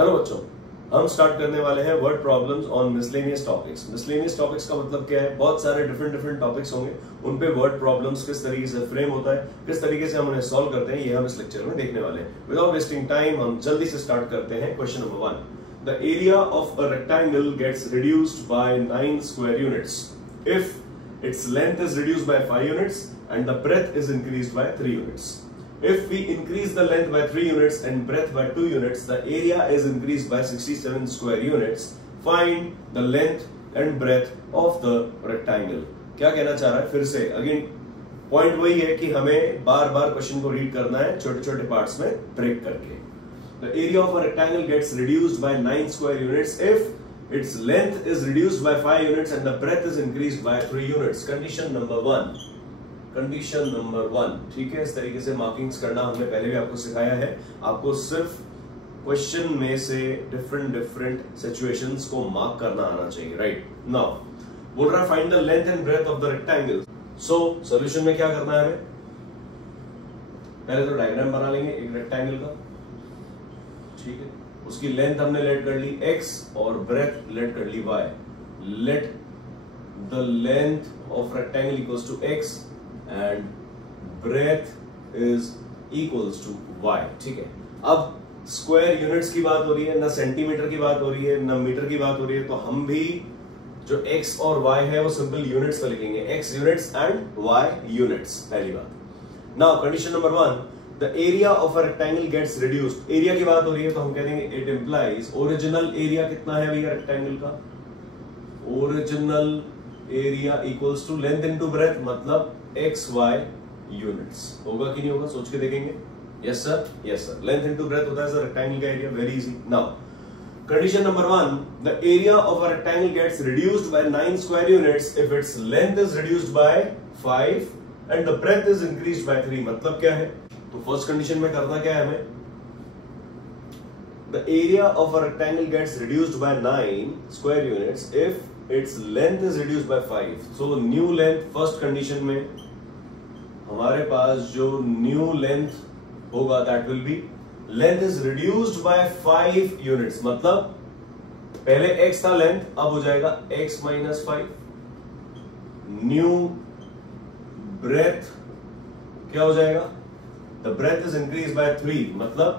Hello बच्चों, हम start करने वाले हैं word problems on miscellaneous topics. Miscellaneous topics का मतलब क्या है? बहुत सारे डिफरेंट टॉपिक्स होंगे, उन पे वर्ड प्रॉब्लम्स किस तरीके से फ्रेम होता है, किस तरीके से हम उन्हें सॉल्व करते हैं, ये हम इस लेक्चर में देखने वाले हैं। विदाउट वेस्टिंग टाइम हम जल्दी से स्टार्ट करते हैं। Question number 1, the area of a rectangle gets reduced by 9 square units if it's length is reduced by 5 units and the breadth is increased by 3 units. If we increase the length by 3 units and breadth by 2 units, the area is increased by 67 square units. Find the length and breadth of the rectangle. क्या कहना चाह रहा है? फिर से again point वही है कि हमें बार बार क्वेश्चन को रीड करना है छोटे छोटे पार्ट्स में ब्रेक करके। The area of a rectangle gets reduced by 9 square units if its length is reduced by 5 units and the breadth is increased by 3 units. Condition number 1. Condition number 1, ठीक है। इस तरीके से मार्किंग्स करना हमने पहले भी आपको सिखाया है। आपको सिर्फ क्वेश्चन में से डिफरेंट सिचुएशंस को मार्क करना आना चाहिए, राइट। नाउ बोल रहा है find the length and breadth of the rectangle. So solution में क्या करना है हमें? पहले तो डायग्राम बना लेंगे एक रेक्टेंगल का, ठीक है। उसकी लेंथ हमने लेट कर ली x और ब्रेथ लेट कर ली y। Let the length of rectangle equals to x and breadth is equals to y, ठीक है। अब स्क्वायर यूनिट्स की बात हो रही है, ना सेंटीमीटर की बात हो रही है, ना मीटर की बात हो रही है, तो हम भी जो x और y है वो सिंपल यूनिट्स में लिखेंगे, x units and y units, पहली बात। Now condition number 1, the area of a rectangle gets reduced. Area की बात हो रही है तो हम कह देंगे इट इंप्लाइज ओरिजिनल एरिया कितना है भैया रेक्टेंगल का? Original area equals to length into breadth, मतलब XY यूनिट्स। होगा कि नहीं होगा? सोच के देखेंगे। Yes sir, yes sir. Length into breadth होता है सर रेक्टेंगल का area, very easy. Now condition number 1, the area of a rectangle gets reduced by 9 square units if it's length is reduced by 5 and the breadth is increased by 3। मतलब क्या है? तो first condition में करना क्या है हमें? The area of a rectangle gets reduced by 9 square units if its length is reduced by 5. So new length first condition में हमारे पास जो new length होगा that will be length is reduced by 5 units, मतलब पहले x था length, अब हो जाएगा x minus 5। न्यू ब्रेथ क्या हो जाएगा? the breadth is increased by 3, मतलब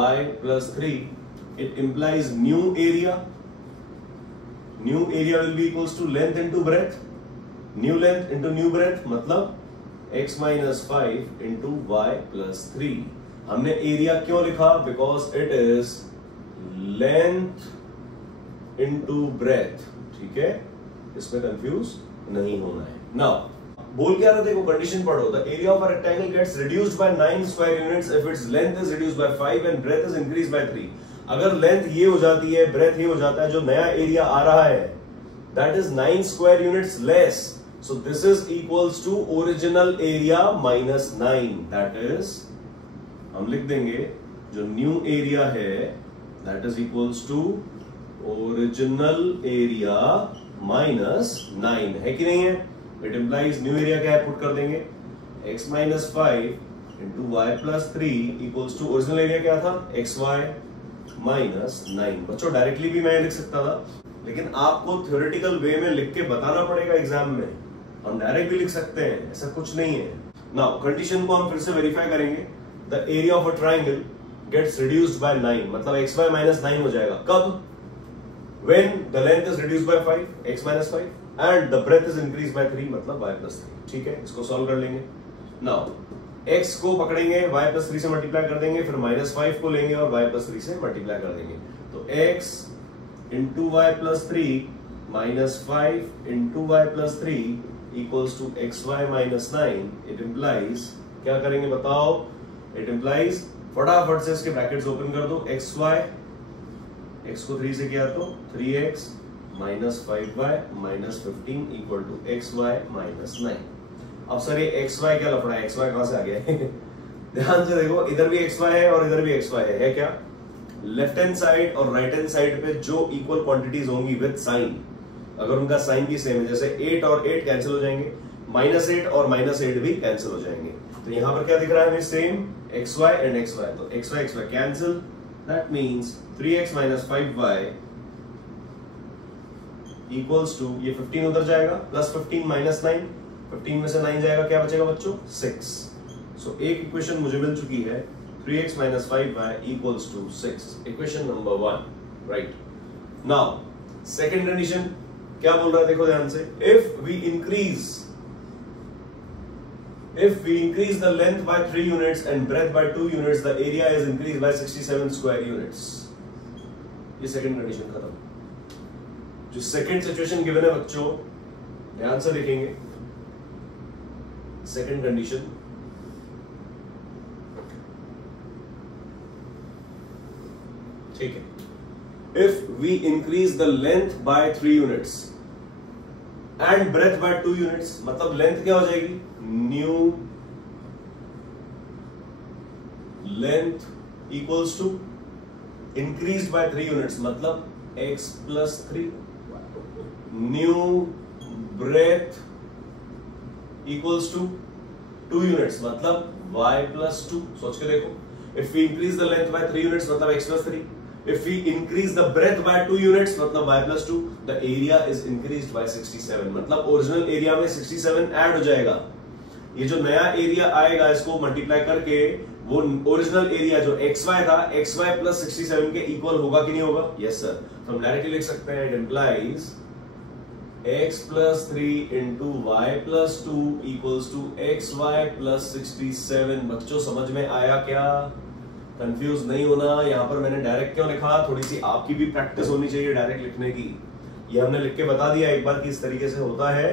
y plus 3. it implies new area. New area will be equals to length into breadth. New length into new breadth मतलब x minus 5 into y plus 3. हमने area क्यों लिखा? Because it is length into breadth, ठीक है। इसमें confuse नहीं होना है। Now बोल क्या रहा? देखो कंडीशन पढ़ो। The area of a rectangle gets reduced by 9 square units if its length is reduced by 5 and breadth is increased by 3. अगर लेंथ ये हो जाती है, ब्रेथ ये हो जाता है, जो नया एरिया आ रहा है that is 9 square units less, so this is equals to original area minus 9। That is हम लिख देंगे जो न्यू एरिया है that is equals to original area minus 9, है कि नहीं है? इट इंप्लाइज न्यू एरिया क्या है? पुट कर देंगे x minus 5 into y plus 3 equals to original area क्या था? xy minus 9। बच्चों डायरेक्टली भी मैं लिख सकता था, लेकिन आपको थ्योरेटिकल वे में लिख के बताना पड़ेगा एग्जाम में। हम डायरेक्ट भी लिख सकते हैं, ऐसा कुछ नहीं है। नाउ कंडीशन को हम फिर से वेरीफाई करेंगे। The area of a triangle gets reduced by 9, मतलब xy माइनस 9 हो जाएगा। कब? When the length is reduced by 5, x minus 5 and the breadth is increased by 3, मतलब y प्लस 3, ठीक है। इसको सॉल्व कर लेंगे। नाउ x को पकड़ेंगे, y प्लस 3 से मल्टीप्लाई कर देंगे, फिर माइनस 5 को लेंगे और y प्लस 3 से मल्टीप्लाई कर देंगे। तो x into y plus 3 minus 5 into y plus 3 equals to xy minus 9। It implies क्या करेंगे बताओ? इट इंप्लाइज फटाफट से इसके ब्रैकेट्स ओपन कर दो। xy, x को 3 से किया तो 3x minus 5y minus 15 equal to xy minus 9। अब सर ये xy क्या लफड़ा है? xy कहां से आ गया? ध्यान से देखो, इधर भी xy है और इधर भी xy है क्या? लेफ्ट हैंड साइड और राइट हैंड साइड पे जो इक्वल क्वांटिटीज होंगी विद साइन, अगर उनका साइन भी सेम है, जैसे 8 और 8 कैंसिल हो जाएंगे, -8 और -8 भी कैंसिल हो जाएंगे। तो यहां पर क्या दिख रहा है हमें? सेम xy एंड xy, तो xy xy cancel, that means 3x minus 5y equals to, ये 15 उधर जाएगा, प्लस 15 माइनस 9, 15 में से 9 जाएगा, क्या बचेगा बच्चों? 6। सो एक इक्वेशन मुझे मिल चुकी है, 3x minus 5y equals to 6, equation number 1, right. Now second condition क्या बोल रहा है, देखो ध्यान से, if we increase the length by 3 units and breadth by 2 units, the area is increased by 67 square units. ये सेकंड कंडीशन खत्म। जो सेकंड सिचुएशन गिवन है बच्चों, ध्यान से देखेंगे, सेकंड कंडीशन, ठीक है, if we increase the length by 3 units and breadth by 2 units, मतलब लेंथ क्या हो जाएगी, new length equals to increase by 3 units, मतलब x plus 3, new breadth equals to 2 units, मतलब y प्लस 2। सोच के देखो, if we increase the length by 3 units मतलब x plus 3, if we increase the breadth by 2 units मतलब y plus 2, the area is increased by 67, मतलब original area में 67 add हो जाएगा। ये जो नया एरिया आएगा इसको मल्टीप्लाई करके वो ओरिजिनल एरिया जो xy था, xy प्लस 67 के इक्वल होगा कि नहीं होगा? Yes sir. तो हम डायरेक्टली लिख सकते हैं, it implies x plus 3 into y plus 2 equals to xy plus 67। बच्चों समझ में आया क्या? कंफ्यूज नहीं होना। यहां पर मैंने डायरेक्ट क्यों लिखा, थोड़ी सी आपकी भी प्रैक्टिस होनी चाहिए डायरेक्ट लिखने की। ये हमने लिख के बता दिया एक बार कि इस तरीके से होता है।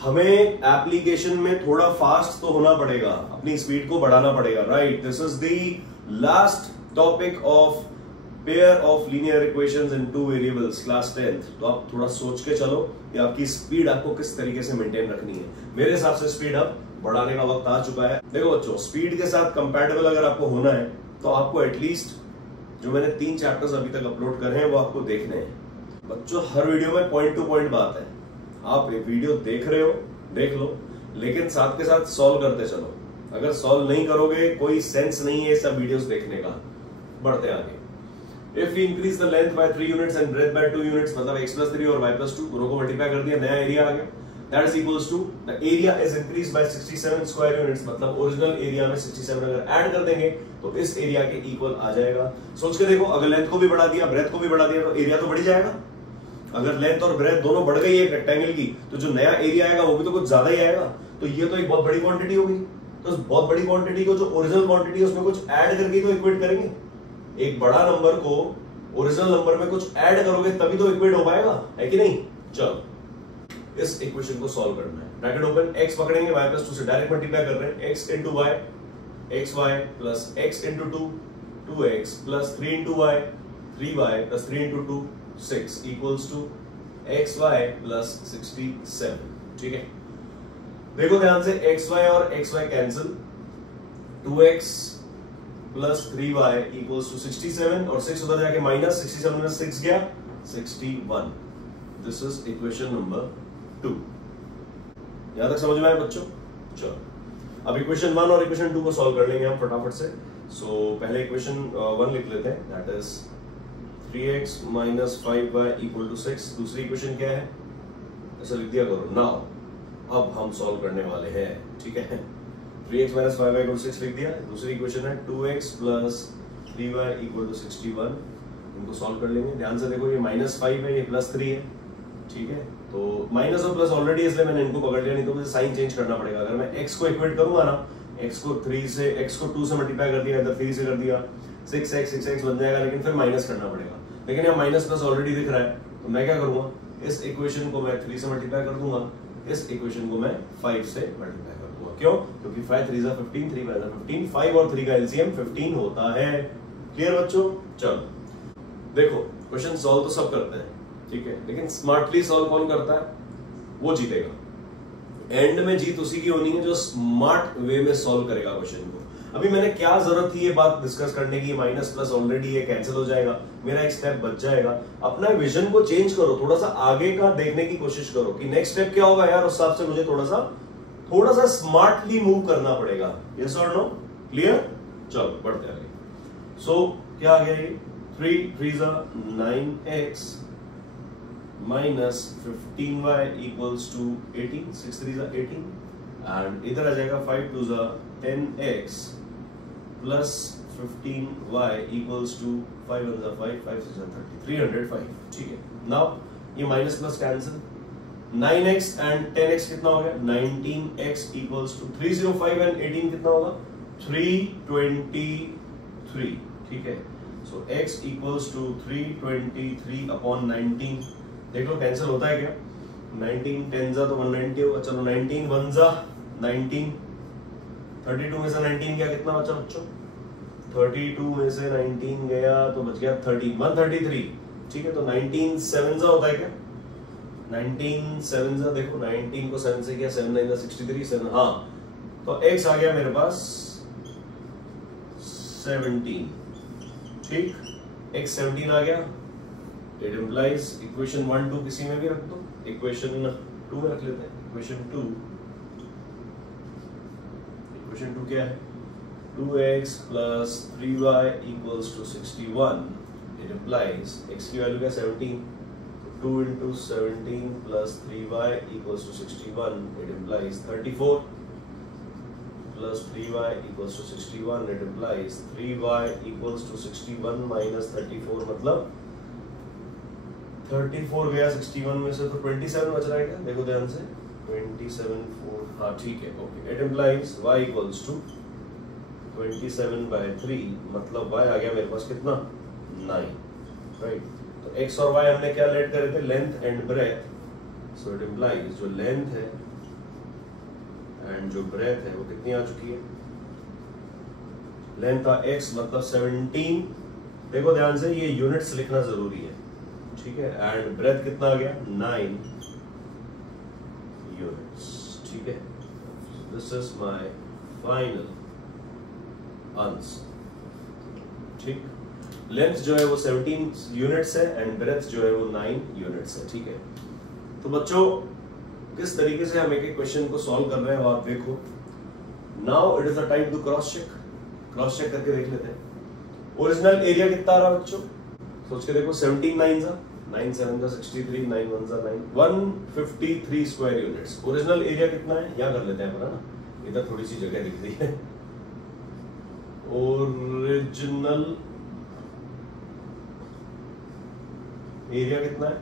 हमें एप्लीकेशन में थोड़ा फास्ट तो होना पड़ेगा, अपनी स्पीड को बढ़ाना पड़ेगा, right. This is the last topic of pair of linear equations in 2 variables class 10th। तो आप थोड़ा सोच के चलो कि आपकी स्पीड आपको किस तरीके से मेंटेन रखनी है। मेरे हिसाब से स्पीड अब बढ़ाने का वक्त आ चुका है। देखो बच्चों, स्पीड के साथ कंपैटिबल अगर आपको होना है तो आपको एटलीस्ट जो मैंने 3 चैप्टर्स अभी तक अपलोड करे हैं वो आपको देखने हैं। बच्चों हर वीडियो में पॉइंट टू पॉइंट बात है। आप एक वीडियो देख रहे हो, देख लो, लेकिन साथ के साथ सॉल्व करते चलो। अगर सॉल्व नहीं करोगे कोई सेंस नहीं है सब वीडियोस देखने का। बढ़ते आगे। If we increase the length by 3 units and breadth by 2 units, मतलब x plus 3 और y plus 2 दोनों को मल्टीप्लाई कर दिया, नया एरिया आ गया। That is equals to the area is increased by 67 square units, मतलब ओरिजिनल एरिया में 67 अगर ऐड कर देंगे तो इस एरिया के इक्वल आ जाएगा। सोच के देखो, अगर लेंथ को भी बढ़ा दिया, ब्रेथ को भी बढ़ा दिया तो एरिया तो बढ़ जाएगा। अगर लेंथ और ब्रेथ दोनों बढ़ गई है रेक्टेंगल की, तो जो नया एरिया आएगा वो भी तो कुछ ज्यादा ही आएगा। तो ये तो एक बहुत बड़ी क्वांटिटी होगी। तो बहुत बड़ी क्वांटिटी को जो ओरिजिनल क्वांटिटी है उसमें कुछ ऐड करके तो इक्वेट करेंगे। एक बड़ा नंबर को ओरिजिनल नंबर में कुछ ऐड करोगे तभी तो इक्वेट हो पाएगा, है कि नहीं। चलो इस इक्वेशन को सॉल्व करना है। ब्रैकेट ओपन, x पकड़ेंगे, y प्लस 2 से डायरेक्ट मल्टीप्लाई कर रहे हैं। x into y, xy plus x into 2, 2x plus 3 into y, 3y plus 3 into 2, 6 equals to xy plus 67। ठीक है, देखो ध्यान से, xy और xy cancel, 2x plus 3y equals to 67 और 6 उधर जाके माइनस, 67 में 6 गया 61। This is equation number 2। यहां तक समझ में आया बच्चों? चलो अब इक्वेशन 1 और इक्वेशन 2 को सॉल्व कर लेंगे हम फटाफट से। सो पहले इक्वेशन 1 लिख लेते हैं, that is 3x minus 5y equal to 6। दूसरी इक्वेशन क्या है, ऐसा लिख दिया करो। नाउ अब हम सॉल्व करने वाले हैं, ठीक है। 3x minus 5y equal to 6 लिख दिया। दूसरी इक्वेशन है 2x plus 3y equal to 61। इनको सॉल्व कर लेंगे। ध्यान से देखो, ये माइनस 5 है, ये प्लस 3 है, ठीक है। तो माइनस और प्लस ऑलरेडी, इसलिए मैंने इनको पकड़ लिया, नहीं तो मुझे साइन चेंज करना पड़ेगा। अगर मैं x को इक्वेट करूंगा ना, x को 2 से मल्टीप्लाई कर दिया, इधर 3 से कर दिया, 6x बन जाएगा, लेकिन फिर माइनस करना पड़ेगा। लेकिन यहाँ माइनस प्लस ऑलरेडी दिख रहा है, तो मैं क्या करूंगा, इस इक्वेशन को मैं 3 से मल्टीप्लाई कर दूंगा, इस इक्वेशन को मैं 5 से मल्टीप्लाई कर दूंगा। क्यों? क्योंकि 5 3 जा 15, 3 5 जा 15, 5 और 3 का एलसीएम 15 होता है। क्लियर बच्चों? चलो देखो, क्वेश्चन सॉल्व तो सब करते हैं, ठीक है, लेकिन स्मार्टली सॉल्व कौन करता है, वो जीतेगा। एंड में जीत उसी की होनी है जो स्मार्ट वे में सॉल्व करेगा क्वेश्चन को। अभी मैंने क्या जरूरत थी ये बात डिस्कस करने की, माइनस प्लस ऑलरेडी ये कैंसिल हो जाएगा, मेरा एक स्टेप बच जाएगा। अपना विजन को चेंज करो, थोड़ा सा आगे का देखने की कोशिश करो कि नेक्स्ट स्टेप क्या होगा यार, उस हिसाब से मुझे थोड़ा सा स्मार्टली मूव करना पड़ेगा। यस और नो? क्लियर? चलो बढ़ते आगे। सो क्या आ गया ये 3 3 9x minus 15y equals to 18 6 3 18 and इधर आ जाएगा 5 2 10x plus 15y equals to 5 1 5 5 6 30 305। ठीक है, नाउ ये minus plus cancel, 9x and 10x कितना हो गया 19x इक्वल्स टू 305 एंड 18 कितना होगा 323। ठीक है, सो x इक्वल्स टू 323 अपॉन 19। देख लो कैंसिल होता है क्या, 19 10 जा तो 190 होगा, चलो 19 1 जा 19, 32 में से 19 गया कितना बचा बच्चों, 32 में से 19 गया तो बच गया 13 133। ठीक है, तो 19 7 जा होता है क्या, 19 7 जा, देखो 19 को 7 से किया 7 9 जा 63 7, हाँ तो x आ गया मेरे पास 17। ठीक, x 17 आ गया, इट इम्प्लाइज इक्वेशन 1 2 किसी में भी रख दो, इक्वेशन 2 में रख लेते हैं। इक्वेशन 2 क्या है 2x plus 3y equals to 61. It implies x की वैल्यू क्या 17, 2 into 17 plus 3y equals to 61. It implies 34 plus 3y equals to 61. It implies 3y equals to 61 minus 34 मतलब 34 गया 61 में से तो 27 बच रहा है क्या, देखो ध्यान से 27 4, हाँ ठीक है okay. It implies y equals to 27/3 मतलब y आ गया मेरे पास कितना 9, राइट। तो x और y हमने क्या लेट करे थे, length and breadth, so it implies जो लेंथ है एंड जो ब्रेथ है वो कितनी आ चुकी है, लेंथ था x मतलब 17, देखो ध्यान से ये यूनिट्स लिखना जरूरी है, ठीक है, एंड ब्रेथ कितना आ गया 9 यूनिट्स। ठीक है, this is my final answer. ठीक, लेंथ जो है वो 17 यूनिट्स है एंड ब्रेथ जो है वो 9 यूनिट्स है। ठीक है, तो बच्चों किस तरीके से हम एक एक क्वेश्चन को सॉल्व कर रहे हैं वो आप देखो। Now it is the time to cross check, cross check करके देख लेते हैं। ओरिजिनल एरिया कितना आ रहा बच्चों, सोच के देखो 17 9 7 63 9 1 9 153 स्क्वायर यूनिट्स। ओरिजिनल एरिया कितना है यहाँ कर लेते हैं ना, इधर थोड़ी सी जगह दिख रही है। ओरिजिनल एरिया कितना है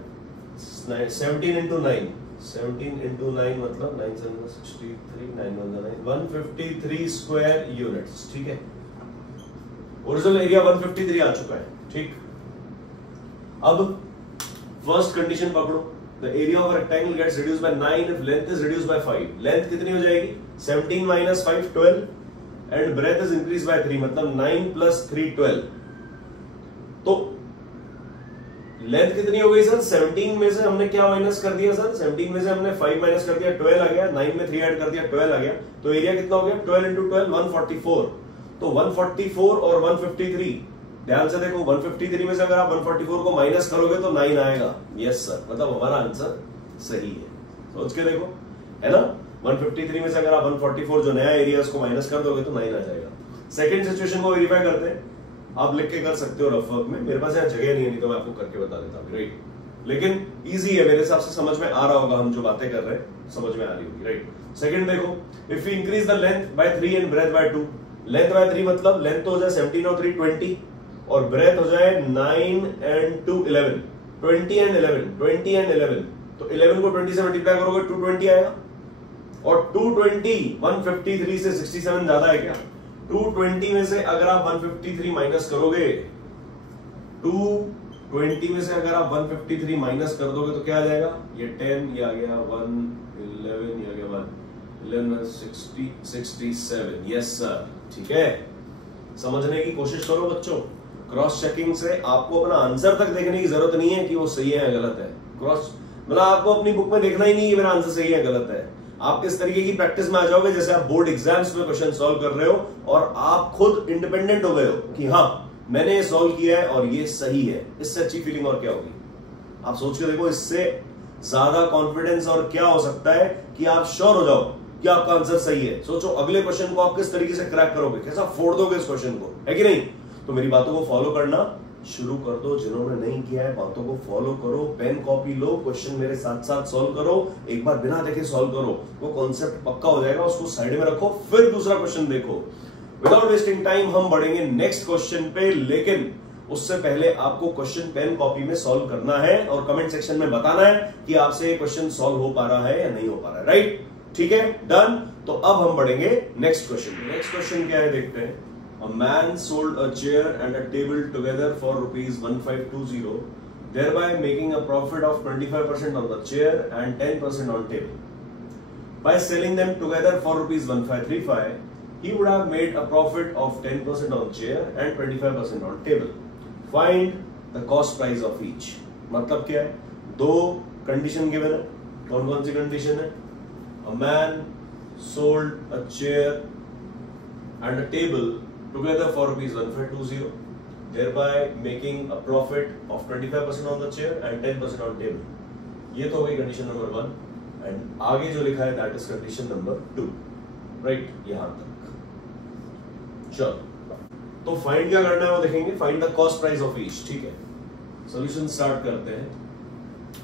17 into 9, 17 into 9 मतलब 9 7 63 9 1 9 153 स्क्वायर यूनिट्स। ठीक है, ओरिजिनल एरिया 153 आ चुका है। ठीक, अब फर्स्ट कंडीशन पकड़ो, the area of rectangle gets reduced by 9 if length is reduced by 5। Length कितनी हो जाएगी 17 minus 5 12 and breadth is increase by 3 मतलब 9 plus 3 12। तो लेंथ कितनी हो गई सर, 17 में से हमने क्या माइनस कर दिया सर, 17 में से हमने 5 माइनस कर दिया 12 आ गया, 9 में 3 ऐड कर दिया 12 आ गया, तो एरिया कितना हो गया 12 into 12 144। तो 144 और 153 ध्यान से देखो, 153 में से अगर आप 144 को माइनस करोगे तो 9 आएगा। यस सर, मतलब हमारा आंसर सही है, सोच के देखो, है ना। 153 में से अगर आप 144 जो नया एरिया उसको माइनस कर दोगे तो 9 आ जाएगा। सेकंड सिचुएशन को वेरीफाई करते हैं, आप लिख के कर सकते हो रफ वर्क में, मेरे पास यहाँ जगह नहीं है, नहीं तो मैं आपको करके बता देता हूँ, राइट। लेकिन इजी है, मेरे हिसाब से समझ में आ रहा होगा, हम जो बातें कर रहे हैं समझ में आ रही होगी, राइट। सेकंड देखो, if we increase the length by 3 and breadth by 2, length by 3 मतलब लेंथ तो हो जाए 17 और 3 20 और ब्रेथ हो जाए 9 and 2 11 20 and 11 20 and 11, तो 11 को 20 से मल्टीप्लाई करोगे 220 आएगा, और 220 153 से 67 ज्यादा है क्या, 220 में से अगर आप 153 माइनस करोगे, 220 में से अगर आप 153 माइनस कर दोगे तो क्या आ जाएगा, ये 10 ये आ गया 1 11 ये आ गया 1 11 60 67। यस सर, ठीक है, समझने की कोशिश करो बच्चों। क्रॉस चेकिंग से आपको अपना आंसर तक देखने की जरूरत नहीं है कि वो सही है या गलत है। क्रॉस मतलब आपको अपनी बुक में देखना ही नहीं है मेरा आंसर सही है गलत है। आप किस तरीके की प्रैक्टिस में आ जाओगे, जैसे आप बोर्ड एग्जाम्स में क्वेश्चन सॉल्व कर रहे हो और आप खुद इंडिपेंडेंट हो गए हो कि हाँ मैंने ये सॉल्व किया है और ये सही है। इससे अच्छी फीलिंग और क्या होगी, आप सोच के देखो। इससे ज्यादा कॉन्फिडेंस और क्या हो सकता है कि आप श्योर हो जाओ कि आपका आंसर सही है। सोचो अगले क्वेश्चन को आप किस तरीके से क्रैक करोगे, कैसा फोड़ दोगे इस क्वेश्चन को, है कि नहीं। तो मेरी बातों को फॉलो करना शुरू कर दो। जिन्होंने नहीं किया है बातों को फॉलो करो, पेन कॉपी लो, क्वेश्चन मेरे साथ साथ सॉल्व करो, एक बार बिना देखे सॉल्व करो, वो कॉन्सेप्ट पक्का हो जाएगा, उसको साइड में रखो, फिर दूसरा क्वेश्चन देखो। विदाउट वेस्टिंग टाइम हम बढ़ेंगे नेक्स्ट क्वेश्चन पे, लेकिन उससे पहले आपको क्वेश्चन पेन कॉपी में सॉल्व करना है और कमेंट सेक्शन में बताना है कि आपसे ये क्वेश्चन सॉल्व हो पा रहा है या नहीं हो पा रहा है। राइट, ठीक है, डन। तो अब हम बढ़ेंगे नेक्स्ट क्वेश्चन। नेक्स्ट क्वेश्चन क्या है देखते हैं। A man sold a chair and a table together for ₹1520, thereby making a profit of 25% on the chair and 10% on table. By selling them together for ₹1535, he would have made a profit of 10% on chair and 25% on table. Find the cost price of each. मतलब क्या है, दो condition given है, कौन कौन सी condition है? A man sold a chair and a table together for ₹1520, thereby making a profit of 25% on the chair and 10% on table. ये तो हो गई कंडीशन नंबर 1 एंड आगे जो लिखा है that is condition number 2। Right, यहां तक। चलो, तो फाइंड क्या करना है वो देखेंगे। Find the cost price of each. ठीक है, सॉल्यूशन स्टार्ट करते हैं।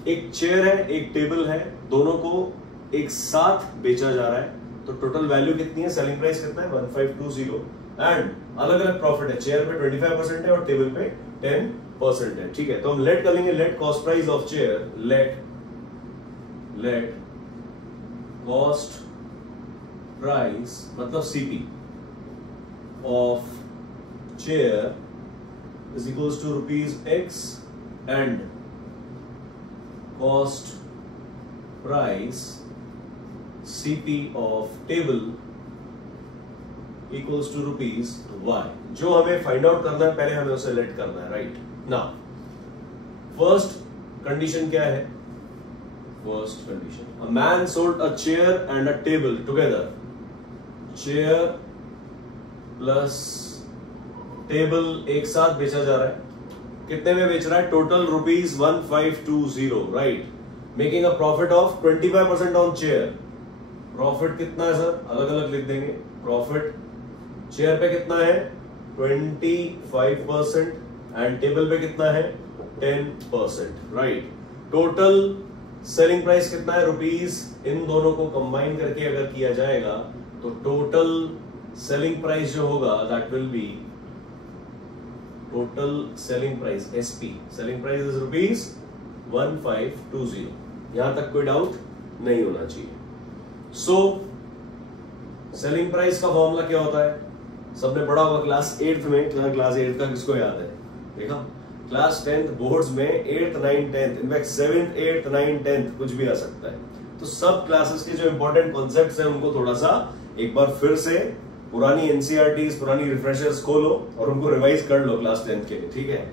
एक चेयर है, एक टेबल है, दोनों को एक साथ बेचा जा रहा है, तो टोटल वैल्यू कितनी है, सेलिंग प्राइस कितना है 1520 एंड अलग अलग प्रॉफिट है। चेयर पे 25% है और टेबल पे 10% है। ठीक है, तो हम लेट कर लेंगे, let cost price of chair, let cost price मतलब CP of chair is equals to ₹X and cost price CP of table equals to ₹Y। जो हमें फाइंड आउट करना है पहले हमें उसे लेट करना है। राइट, नाउ फर्स्ट कंडीशन क्या है? First condition, a man sold a chair and a table together. Chair plus table एक साथ बेचा जा रहा है, कितने में बेच रहा है? Total ₹1520। Right, making a profit of 25% on chair. Profit कितना है सर? अलग अलग लिख देंगे। प्रॉफिट चेयर पे कितना है 25% एंड टेबल पे कितना है 10%। राइट, टोटल सेलिंग प्राइस कितना है ₹। इन दोनों को कंबाइन करके अगर किया जाएगा तो टोटल सेलिंग प्राइस जो होगा that will B total selling price SP। Selling price is ₹1520। यहां तक कोई डाउट नहीं होना चाहिए। सो सेलिंग प्राइस का फॉर्मूला क्या होता है? सबने पढ़ा होगा क्लास 8th में। क्लास 8th का किसको याद है? देखा, क्लास 10th बोर्ड्स में 8th 9th 10th, in fact 7th 8th 9th 10th कुछ भी आ सकता है। तो सब क्लासेस के जो इंपॉर्टेंट कॉन्सेप्ट्स हैं उनको थोड़ा सा एक बार फिर से पुरानी NCERTs, पुरानी रिफ्रेशर्स खोलो और उनको रिवाइज कर लो क्लास 10th के लिए। ठीक है,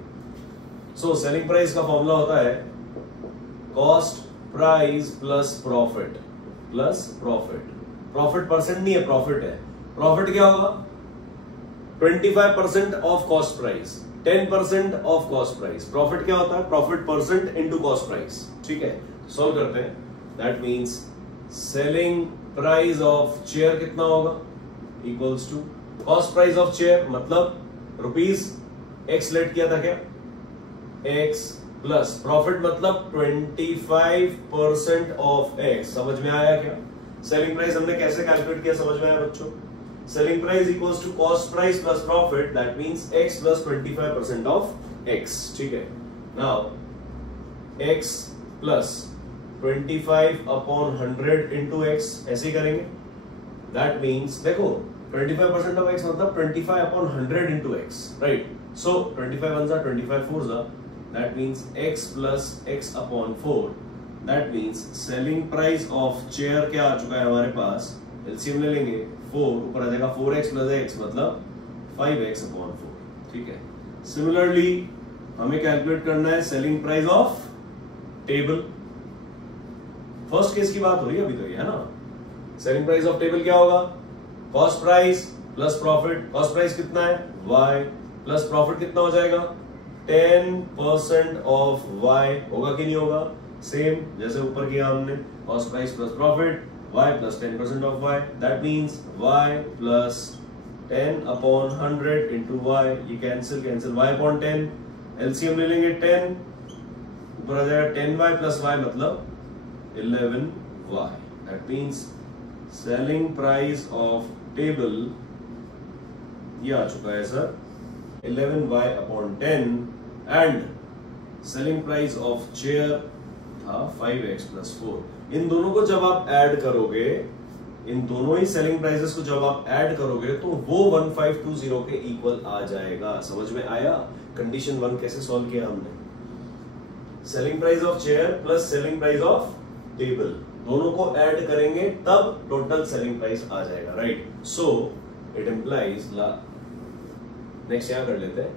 सो सेलिंग प्राइस का फॉर्मूला होता है cost price plus profit plus profit. Profit percent नहीं है, प्रॉफिट है। प्रॉफिट क्या होगा? 25% of cost price, 10% of cost price. Profit क्या होता है? Profit percent into cost price. ठीक है, सॉल्व करते हैं। That means selling price of chair कितना होगा? Equals to cost price of chair मतलब ₹X लेट किया था क्या? X प्लस प्रॉफिट मतलब 25% ऑफ X। समझ में आया क्या? सेलिंग प्राइस हमने कैसे कैलकुलेट किया, समझ में आया बच्चों? Selling price equals to cost price plus profit, that means X plus 25% of X। ठीक है, now X plus 25/100 into X, ऐसे ही करेंगे। दैट मींस देखो 25% ऑफ X मतलब 25/100 into X। Right, so 25 1 25 4 that means X plus X/4। That means selling price of chair क्या आ चुका है हमारे पास? एलसीएम ले लेंगे, 4 ऊपर आ जाएगा 4x प्लस x मतलब 5x/4। ठीक है, सिमिलरली हमें कैलकुलेट करना है selling price of table. First case की बात हो रही है अभी तो, ये है ना। सेलिंग प्राइस ऑफ टेबल क्या होगा? Cost price plus profit. Cost price कितना है? y प्लस प्रॉफिट कितना हो जाएगा? 10% ऑफ y। होगा कि नहीं होगा? सेम जैसे ऊपर किया हमने, cost price plus profit, y plus 10% of y। That means y plus 10 upon 100 into y, ये कैंसिल y अपॉन 10, एलसीएम ले लेंगे 10, ऊपर आ जाएगा 10y प्लस y मतलब 11y। That means selling price of table ये आ चुका है sir 11y upon 10 and selling price of chair था 5x प्लस 4। इन दोनों को जब आप ऐड करोगे, इन दोनों ही सेलिंग प्राइसेस को जब आप ऐड करोगे तो वो 1520 के इक्वल आ जाएगा। समझ में आया? कंडीशन 1 कैसे सॉल्व किया हमने? Selling price of chair plus selling price of table, दोनों को ऐड करेंगे तब टोटल सेलिंग प्राइस आ जाएगा, right? So it implies, next यहां कर लेते हैं,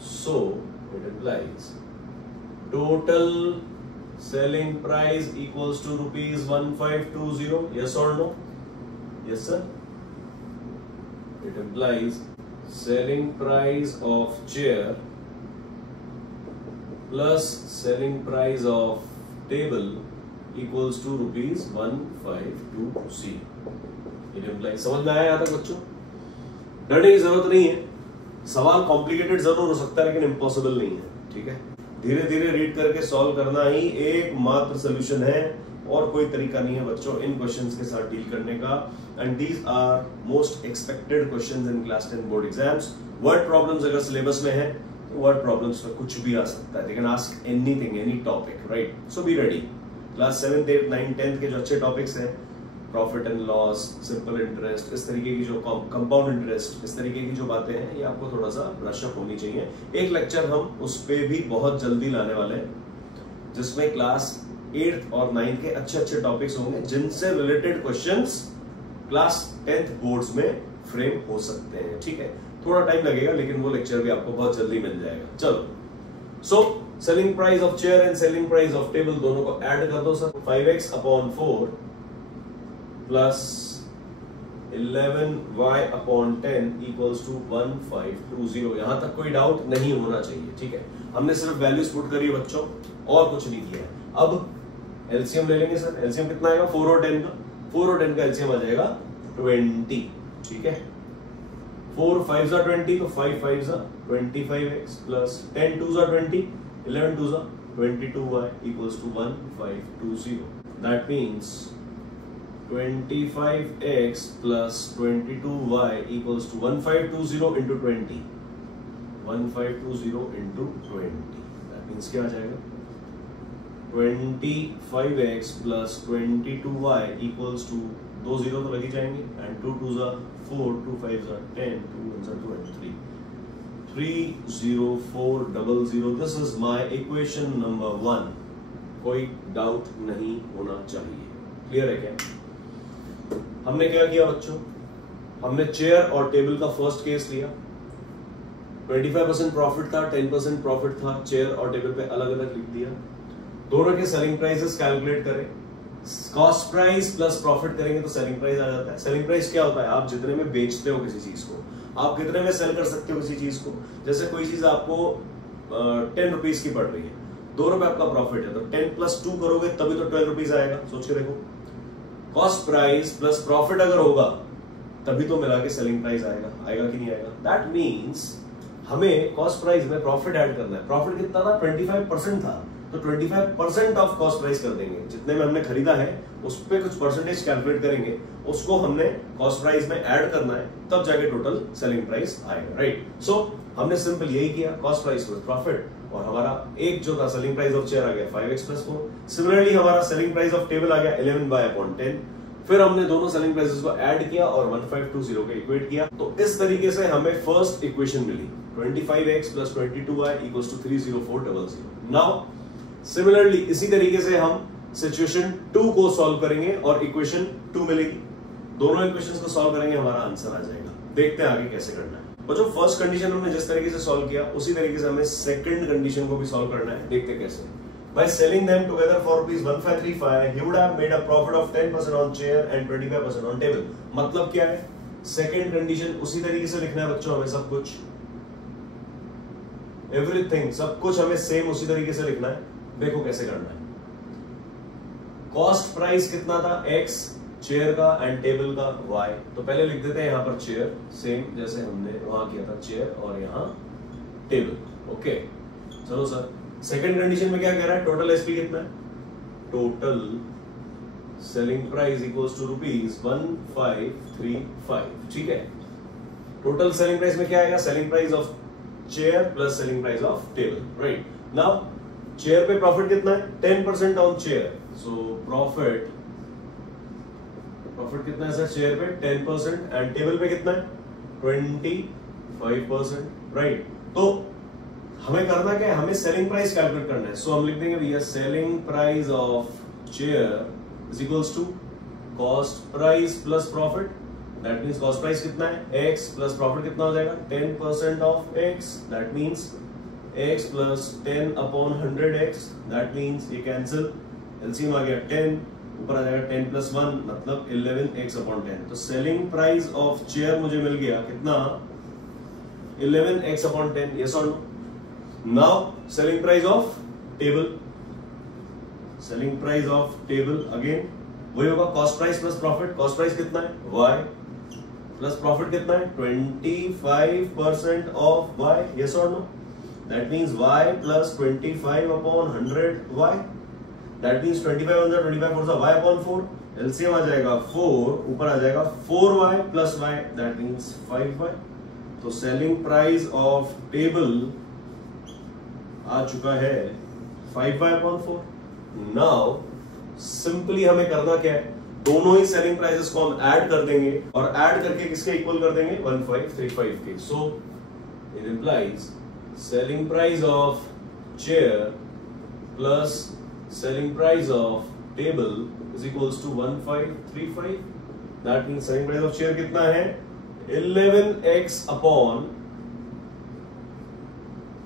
सो it implies total selling price equals to rupees 1520, yes or no? Yes sir. It implies selling price of chair plus selling price of table equals to rupees 152C. It implies, समझ में आया यहाँ तक बच्चों? डरने की जरूरत नहीं है, सवाल कॉम्प्लिकेटेड जरूर हो सकता है लेकिन इम्पॉसिबल नहीं है, ठीक है? धीरे धीरे रीड करके सॉल्व करना ही एकमात्र सोल्यूशन है और कोई तरीका नहीं है बच्चों इन क्वेश्चंस के साथ डील करने का। And these are most expected questions in class 10 board exams. Word problems अगर सिलेबस में है तो वर्ड प्रॉब्लम्स में कुछ भी आ सकता है, they can ask anything, any topic, right? So be ready. Class 7, 8, 9, 10 के जो अच्छे टॉपिक्स हैं, profit and loss, simple interest, इस तरीके की जो कंपाउंड इंटरेस्ट, इस तरीके की जो बातें हैं, ये आपको थोड़ा सा ब्रशअप होनी चाहिए। एक लेक्चर हम उस पे भी बहुत जल्दी लाने वाले हैं जिसमें क्लास 8th और 9th के अच्छे अच्छे टॉपिक्स होंगे जिनसे related questions class 10th boards में फ्रेम हो सकते हैं, ठीक है? थोड़ा टाइम लगेगा लेकिन वो लेक्चर भी आपको बहुत जल्दी मिल जाएगा। चलो, so selling price of chair and selling price of table दोनों को ऐड कर दो sir. 5x upon 4 plus 11y upon 10 equals to 1520। यहां तक कोई डाउट नहीं होना चाहिए, ठीक है? हमने सिर्फ वैल्यूज पुट करी है बच्चों और कुछ नहीं किया है। अब एलसीएम ले लेंगे सर। एलसीएम कितना आएगा? 4 और 10 का। 4 और 10 का एलसीएम आ जाएगा 20, ठीक है? 4 5s are 20 तो 5 5s are 25x plus 10 2s are 20, 11 2s are 22y equals to 1520. That means 25x plus 22y equals to 1520 into 20. 1520 into 20. That means क्या आ जाएगा? 25x plus 22y equals to 2 0 तो लग ही जाएंगे and 2 2s are 4, 2 5s are 10, 2 1s are 2 and 3. 30400. This is my equation number 1. कोई doubt नहीं होना चाहिए। Clear है क्या? हमने क्या किया बच्चों? हमने चेयर और टेबल का फर्स्ट केस लिया। 25% प्रॉफिट था, 10% प्रॉफिट था, चेयर और टेबल पे अलग अलग लिख दिया। दोनों के सेलिंग प्राइसेस कैलकुलेट करें। कॉस्ट प्राइस प्लस प्रॉफिट करेंगे तो सेलिंग प्राइस आ जाता है। सेलिंग प्राइस क्या होता है? आप जितने में बेचते हो किसी चीज को, आप कितने में सेल कर सकते हो किसी चीज को। जैसे कोई चीज आपको 10 रुपीज की पड़ रही है, 2 रुपए आपका प्रॉफिट है, तो 10 प्लस 2 करोगे तभी तो 12 रुपीज आएगा। सोच के देखो, कॉस्ट प्राइस प्लस प्रॉफिट अगर होगा तभी तो मिला के सेलिंग प्राइस आएगा, आएगा कि नहीं आएगा? दैट मीन्स हमें कॉस्ट प्राइस में प्रॉफिट ऐड करना है। प्रॉफिट कितना था? 25% था, तो 25% ऑफ कॉस्ट प्राइस कर देंगे। जितने में हमने खरीदा है उस पर कुछ परसेंटेज कैलकुलेट करेंगे, उसको हमने कॉस्ट प्राइस में ऐड करना है, तब जाके टोटल सेलिंग प्राइस आएगा, राइट? सो हमने सिंपल यही किया, कॉस्ट प्राइस प्लस प्रॉफिट, और हमारा एक जो था सेलिंग प्राइस ऑफ चेयर आ गया 5x प्लस 4। सिमिलरली हमारा सेलिंग प्राइस ऑफ टेबल आ गया 11/10। फिर हमने दोनों सेलिंग प्राइसेस को ऐड किया और 1520 के इक्वेट किया। तो इस तरीके से हमें फर्स्ट इक्वेशन मिली 25x plus 22y equals to 30400। Now similarly इसी तरीके से हम सिचुएशन 2 को सॉल्व करेंगे और इक्वेशन 2 मिलेगी। दोनों इक्वेशंस को सॉल्व करेंगे, हमारा आंसर आ जाएगा। देखते हैं आगे कैसे करना है। और जो फर्स्ट कंडीशन हमने जिस तरीके से सॉल्व किया उसी तरीके से हमें सेकंड कंडीशन को भी सॉल्व करना है। देखते कैसे। By selling them together for ₹1535, he would have made a profit of 10% on chair and 25% on table. मतलब क्या है? सेकंड कंडीशन उसी तरीके से लिखना है बच्चों, हमें सब कुछ, एवरीथिंग, सब कुछ हमें सेम उसी तरीके से लिखना है। देखो कैसे करना है। कॉस्ट प्राइस कितना था? X, चेयर का एंड टेबल का y। तो पहले लिख देते हैं यहाँ पर चेयर, सेम जैसे हमने वहां किया था, चेयर और यहाँ टेबल। ओके चलो सर, सेकंड कंडीशन में क्या कह रहा है, टोटल एसपी कितना है, total selling price equals to ₹1535। ठीक है, टोटल सेलिंग प्राइस में क्या आएगा, selling price of chair plus selling price of table. Right, now chair पे प्रॉफिट कितना है, 10% ऑन चेयर, सो प्रॉफिट कितना है सर चेयर पे 10% एंड टेबल पे कितना है 25%। राइट, तो हमें करना क्या है, हमें सेलिंग प्राइस कैलकुलेट करना है। सो हम लिख देंगे भैया selling price of chair is equals to cost price plus profit. That means cost price कितना है x प्लस प्रॉफिट कितना हो जाएगा 10% of x, that means x plus 10 upon 100x, दैट मींस ये कैंसिल, एलसीएम आ गया 10, ऊपर आ जाएगा 10 प्लस 1 मतलब 11x अपॉन 10। तो सेलिंग प्राइस ऑफ चेयर मुझे मिल गया कितना 11x अपॉन 10। यस और no. Now selling price of table, selling price of table again वही होगा cost price plus profit. Cost price कितना है y प्लस प्रॉफिट कितना है 25% ऑफ y। यस और no, that means y plus 25 upon 100y, that means 25 on 25 4 y upon 4, LCM आ जाएगा 4, ऊपर आ जाएगा 4y plus y, that means 5y। तो सेलिंग प्राइस ऑफ टेबल आ चुका है 5y अपॉन 4। नाउ सिंपली हमें करना क्या है, दोनों ही सेलिंग प्राइसेस को हम ऐड कर देंगे और ऐड करके किसके इक्वल कर देंगे 1535 के। So it implies selling price of chair plus selling price of table is equals to 1535। That means selling price of chair कितना है 11x upon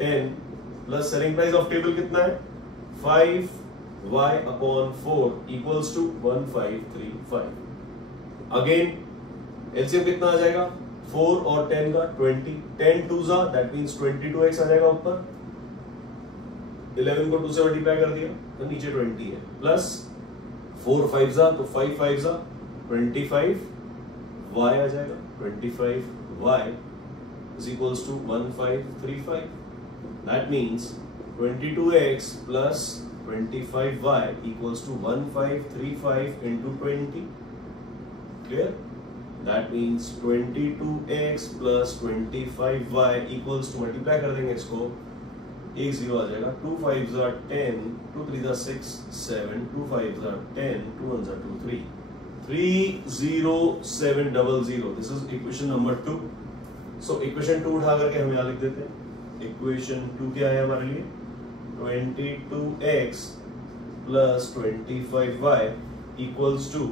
10 plus selling price of table कितना है 5y upon 4 equals to 1535। Again LCM कितना आ जाएगा 4 और 10 का 20, 10 2 जा दैट मींस 22x आ जाएगा ऊपर, 11 को 2 से मल्टीप्लाई कर दिया तो नीचे 20 है, प्लस 4 5 जा तो 5 5 जा 25y आ जाएगा, 25y is equals to 1535। That means 22x plus 25y equals to 1535 into 20. Clear? That means 22x plus 25y equals to multiply कर देंगे इसको, एक 0 आ जाएगा, 2 5 are 10, 2 3 are 6 7, 2 5 are 10, 2 1 are 2 3, 30700। This is equation number 2. So equation 2 उठा करके हम यहाँ लिख देते हैं, इक्वेशन 2 क्या है हमारे लिए 22x plus 25y equals to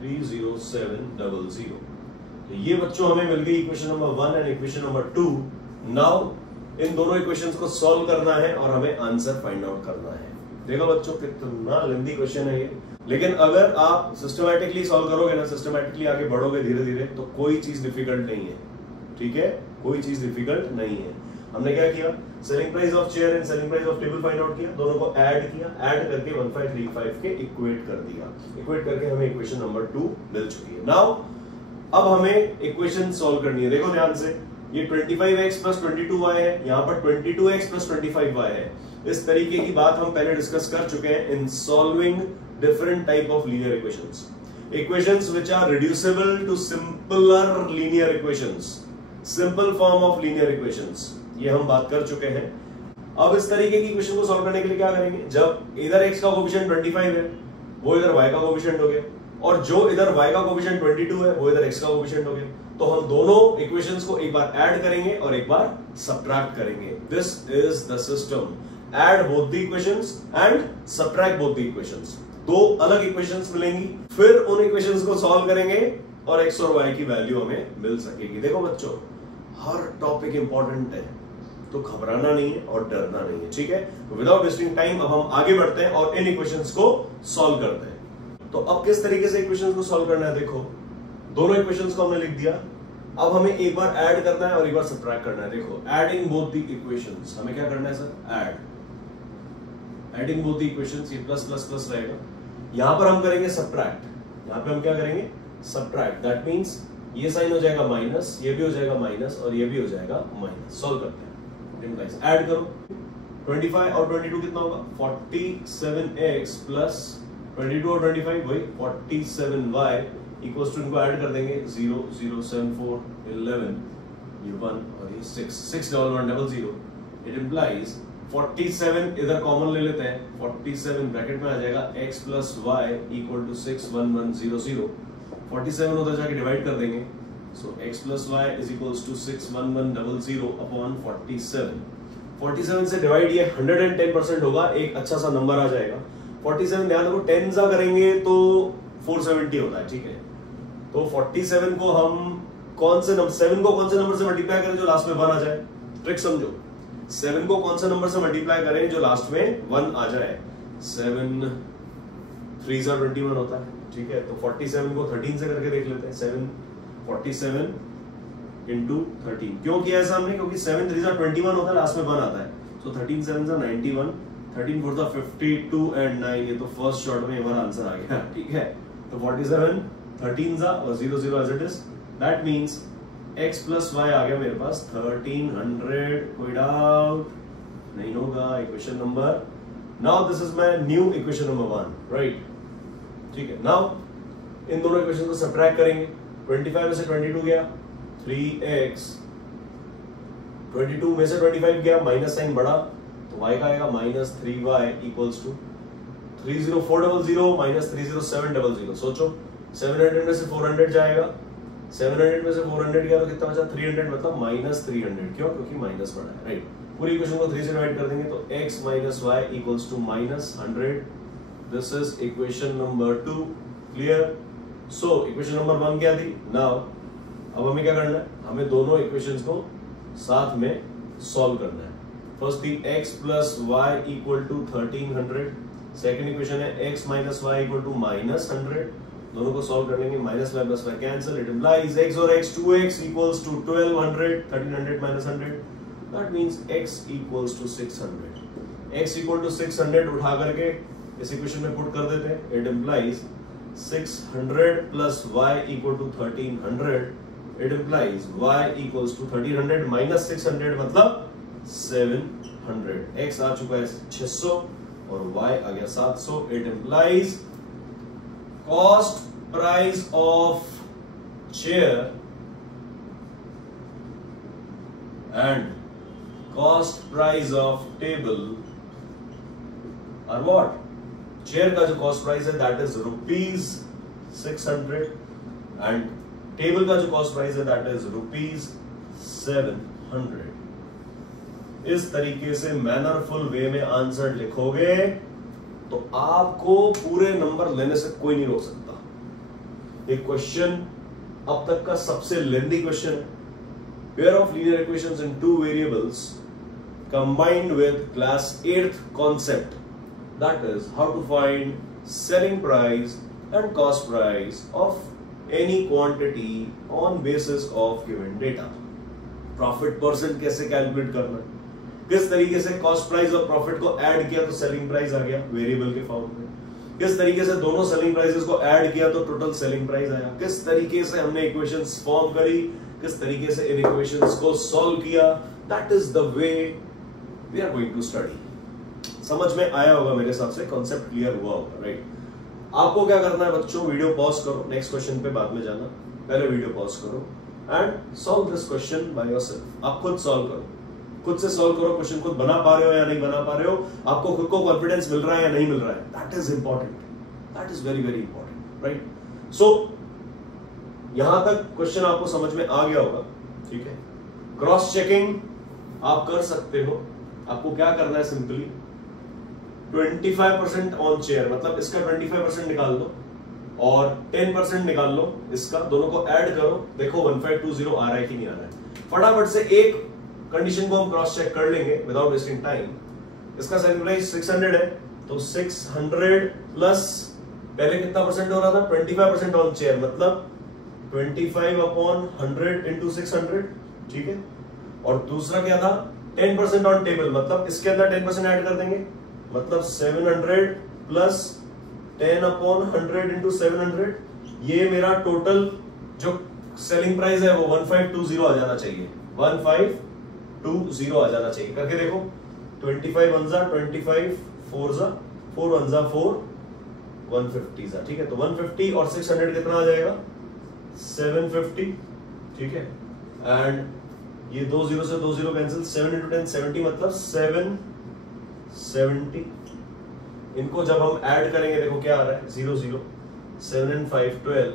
30700। तो ये बच्चों हमें मिल गई equation number 1 and equation number 2। Now in दोनों इक्वेशंस को सॉल्व करना है और हमें आंसर फाइंड आउट करना है। देखो बच्चों कितना लेंथी क्वेश्चन है ये, लेकिन अगर आप सिस्टमैटिकली सॉल्व करोगे ना, सिस्टमैटिकली आगे बढ़ोगे धीरे धीरे, तो कोई चीज डिफिकल्ट नहीं है। ठीक है, कोई चीज डिफिकल्ट नहीं है। हमने क्या किया, selling price of chair and selling price of table find out किया, दोनों को ऐड किया, ऐड करके 1535 के इक्वेट कर दिया, इक्वेट करके हमें इक्वेशन नंबर 2 मिल चुकी है। नाउ अब हमें इक्वेशन सॉल्व करनी है। देखो ध्यान से, ये 25x प्लस 22y है, यहाँ पर 22x प्लस 25y है। इस तरीके की बात हम पहले डिस्कस कर चुके हैं in solving different type of linear equations, equations which are reducible to simpler linear equations, simple form of linear equations, ये हम बात कर चुके हैं। अब इस तरीके की इक्वेशन को सॉल्व करने के लिए क्या करेंगे, जब इधर x का कोएफिशिएंट 25 है वो इधर y का कोएफिशिएंट हो गया, और जो इधर y का कोएफिशिएंट 22 है वो इधर x का कोएफिशिएंट हो गया, तो हम दोनों इक्वेशंस को एक बार ऐड करेंगे और एक बार सब्ट्रैक्ट करेंगे। This is the system, add both the equations and subtract both the equations. दो अलग इक्वेशंस मिलेंगी, फिर उन इक्वेशंस को सॉल्व करेंगे और x और y की वैल्यू हमें मिल सकेगी। देखो बच्चों, हर टॉपिक इंपॉर्टेंट है, तो घबराना नहीं है और डरना नहीं है। ठीक है, तो विदाउट वेस्टिंग टाइम अब हम आगे बढ़ते हैं और इन इक्वेशंस को सॉल्व करते हैं। तो अब किस तरीके से इक्वेशंस को सॉल्व करना है, देखो दोनों इक्वेशंस को हमने लिख दिया, अब हमें एक बार ऐड करना है और एक बार सब्ट्रैक्ट करना है। देखो एडिंग बोथ द इक्वेशंस, हमें क्या करना है sir, adding both the equations, ये प्लस प्लस प्लस रहेगा, यहां पर हम करेंगे सब्ट्रैक्ट, यहाँ पे हम क्या करेंगे, सब्ट्रैक्ट, दैट मींस ये साइन हो जाएगा माइनस, ये भी हो जाएगा माइनस और ये भी हो जाएगा माइनस। सॉल्व करते हैं, ऐड करो 25 और 22 कितना होगा 47x प्लस 22 और 25 वही 47y इक्वल्स टू, इनको ऐड कर देंगे 0 0 7 4 11 ये 1 और ये 6 6 डबल 1 डबल 0। इट इंप्लाइज 47 इधर कॉमन ले लेते हैं, 47 ब्रैकेट में आ जाएगा x plus y equal to 6 1 1 0 0। 47 उधर जाके डिवाइड कर देंगे, so x plus y is equals to 6 1 1 double 0 upon 47। 47 से डिवाइड ये 110% होगा, एक अच्छा सा नंबर आ जाएगा। 47 ध्यान रखो 10 सा करेंगे तो 470 होता है, ठीक है। तो 47 को हम कौन से नंबर 7 को कौन से नंबर से मल्टीप्लाई करें जो लास्ट में 1 आ जाए, ट्रिक समझो। 7 को कौन से नंबर से मल्टीप्लाई करें जो लास्ट में 1 आ जाए, 7 3 21 होता है, ठीक है। तो 47 को 13 से करके देख लेते हैं, 47 इंटू 13 क्यों किया ऐसा हमने, क्योंकि 7 3 21 होता है, लास्ट में 1 आता है। सो 13 7 91, 13 4 52 एंड 9, ये तो फर्स्ट शॉट में हमारा आंसर आ गया, ठीक है। तो 47 13 और 0 0 as it is, that means x plus y आ गया मेरे पास 1300। कोई डाउट नहीं होगा, equation number, now this is my new equation number 1, right, ठीक है। नाउ इन दोनों इक्वेशन को सब्ट्रैक्ट करेंगे, 25 में से 22 गया 3x, 22 में से 25 गया माइनस साइन बढ़ा तो y का आएगा minus 3y equals to 30400 minus 30700। सोचो 700 में से 400 जाएगा, 700 में से 400 गया तो कितना बचा 300, मतलब माइनस 300, क्यों, क्योंकि माइनस बढ़ा है, राइट। पूरी इक्वेशन को 3 से डिवाइड कर देंगे तो x minus y equals to minus 100। This is equation number 2, clear. So equation number 1 क्या थी, नाउ अब हमें क्या करना है, हमें दोनों इक्वेशंस को साथ में सॉल्व करना है। फर्स्ट थी x plus y equal to 1300, second equation है x minus y equal to minus 100। दोनों को सॉल्व कर लेंगे, minus y plus y cancel, it implies x और x 2x equals to 1200, 1300 minus 100, that means x equals to 600। x equal to 600 उठा करके इस equation में पुट कर देते हैं, it implies 600 plus y equal to 1300, it implies y equals to 1300 minus 600 मतलब 700। x आ चुका है 600 और y आ गया 700। it implies cost price of chair and cost price of table are what? chair का जो cost price है that is rupees 600 and table का जो कॉस्ट प्राइस है दैट इज रुपीज 700। इस तरीके से मैनरफुल वे में आंसर लिखोगे तो आपको पूरे नंबर लेने से कोई नहीं रोक सकता। ये क्वेश्चन अब तक का सबसे लेंथी क्वेश्चन है। Pair of linear equations in two variables combined with class 8th concept, that is how to find selling price and cost price of any quantity on basis of given data। Profit percent कैसे calculate करना है, किस तरीके से cost price और profit को add किया तो सेलिंग प्राइस आ गया वेरिएबल के फॉर्म में, किस तरीके से दोनों सेलिंग प्राइसेस को ऐड किया तो टोटल सेलिंग प्राइस आया, किस तरीके से हमने इक्वेशंस फॉर्म करी, किस तरीके से इन इक्वेशंस को सॉल्व किया, that is the way we are going to study. समझ में आया होगा मेरे हिसाब से, कॉन्सेप्ट क्लियर हुआ होगा, राइट। आपको क्या करना है बच्चों, वीडियो पॉज करो, नेक्स्ट क्वेश्चन पे बाद में जाना, पहले वीडियो पॉज करो and solve this question by yourself. आप खुद सॉल्व करो, खुद से सॉल्व करो, क्वेश्चन खुद बना पा रहे हो या नहीं बना पा रहे हो, आपको खुद को कॉन्फिडेंस मिल रहा है या नहीं मिल रहा है, that is important, that is very very important, right. So यहां तक क्वेश्चन आपको समझ में आ गया होगा, ठीक है। क्रॉस चेकिंग आप कर सकते हो, आपको क्या करना है, सिंपली 25% ऑन चेयर, मतलब इसका 25% निकाल दो और 10% निकाल लो इसका, दोनों को ऐड करो, देखो 1520 आ रहा है कि नहीं आ रहा है। फटाफट से एक कंडीशन को हम क्रॉस चेक कर लेंगे विदाउट वेस्टिंग टाइम। इसका सेलिंग प्राइस 600 है तो 600 प्लस पहले कितना परसेंट हो रहा था, 25% ऑन चेयर, मतलब 25 अपॉन 100 इंटू 600, ठीक है। और दूसरा क्या था, 10% ऑन टेबल, मतलब इसके अंदर 10% ऐड कर देंगे, मतलब 700 प्लस 10 अपॉन 100 इंटू 700, ये मेरा टोटल जो सेलिंग प्राइस है वो 1520 आ जाना चाहिए, 1520 आ जाना चाहिए। करके देखो, 25 1 25 4 4 1 4 150 ठीक है। तो 150 और 600 कितना आ जाएगा, 750 ठीक है। एंड ये 2 0 से 2 0 कैंसिल, 7 into 10 70 मतलब 770। इनको जब हम ऐड करेंगे देखो क्या आ रहा है, 0 0 7 and 5 12